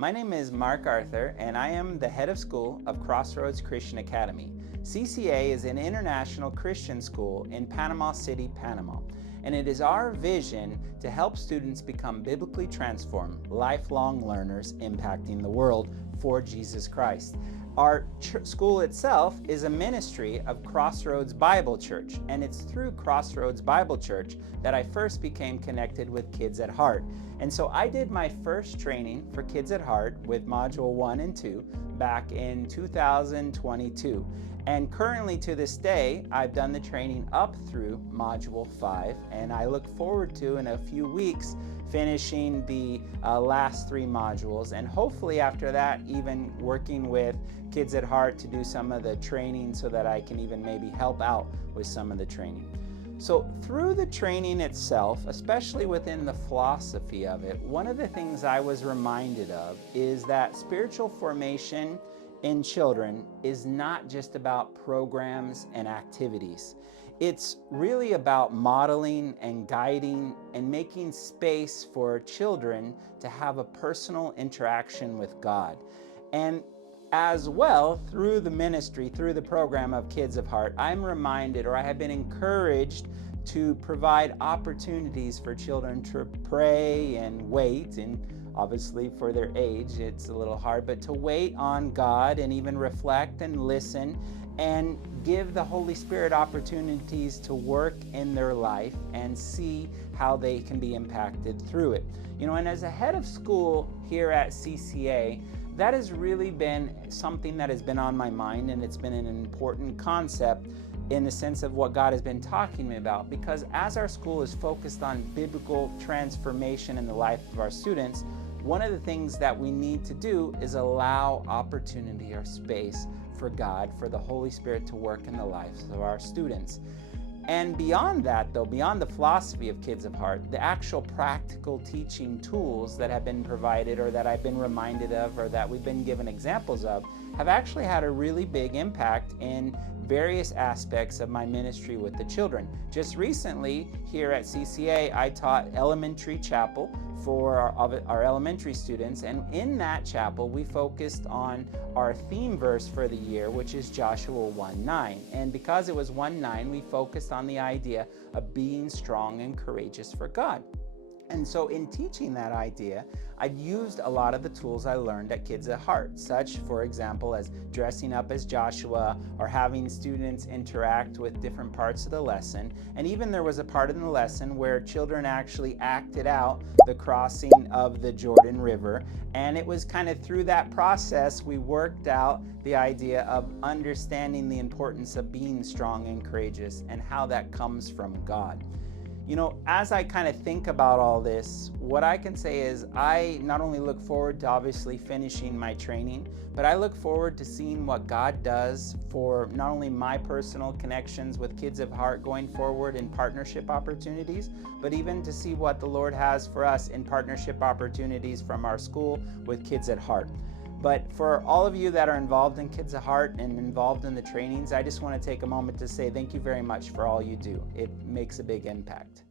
My name is Mark Arthur, and I am the head of school of Crossroads Christian Academy. CCA is an international Christian school in Panama City, Panama, and it is our vision to help students become biblically transformed, lifelong learners impacting the world for Jesus Christ. Our school itself is a ministry of Crossroads Bible Church, and it's through Crossroads Bible Church that I first became connected with Kids at Heart. And so I did my first training for Kids at Heart with Module 1 and 2 back in 2022. And currently to this day, I've done the training up through Module 5, and I look forward to, in a few weeks, finishing the last 3 modules, and hopefully after that even working with Kids at Heart to do some of the training so that I can even maybe help out with some of the training. So through the training itself, especially within the philosophy of it, one of the things I was reminded of is that spiritual formation in children is not just about programs and activities. It's really about modeling and guiding and making space for children to have a personal interaction with God. And as well, through the ministry, through the program of Kids of Heart, I'm reminded, or I have been encouraged to provide opportunities for children to pray and wait, and obviously for their age it's a little hard, but to wait on God and even reflect and listen and give the Holy Spirit opportunities to work in their life and see how they can be impacted through it. And as a head of school here at CCA, that has really been something that has been on my mind, and it's been an important concept in the sense of what God has been talking to me about, because as our school is focused on biblical transformation in the life of our students, one of the things that we need to do is allow opportunity or space for God, for the Holy Spirit to work in the lives of our students. And beyond that, though, beyond the philosophy of Kids of Heart, the actual practical teaching tools that have been provided, or that I've been reminded of, or that we've been given examples of, have actually had a really big impact in various aspects of my ministry with the children. Just recently, here at CCA, I taught elementary chapel for our elementary students, and in that chapel we focused on our theme verse for the year, which is Joshua 1:9. And because it was 1:9, we focused on the idea of being strong and courageous for God. And so in teaching that idea, I've used a lot of the tools I learned at Kids at Heart, such, for example, as dressing up as Joshua, or having students interact with different parts of the lesson. And even there was a part in the lesson where children actually acted out the crossing of the Jordan River. And it was kind of through that process we worked out the idea of understanding the importance of being strong and courageous and how that comes from God. As I kind of think about all this, what I can say is I not only look forward to obviously finishing my training, but I look forward to seeing what God does for not only my personal connections with Kids of Heart going forward in partnership opportunities, but even to see what the Lord has for us in partnership opportunities from our school with Kids at Heart. But for all of you that are involved in Kids at Heart and involved in the trainings, I just want to take a moment to say thank you very much for all you do. It makes a big impact.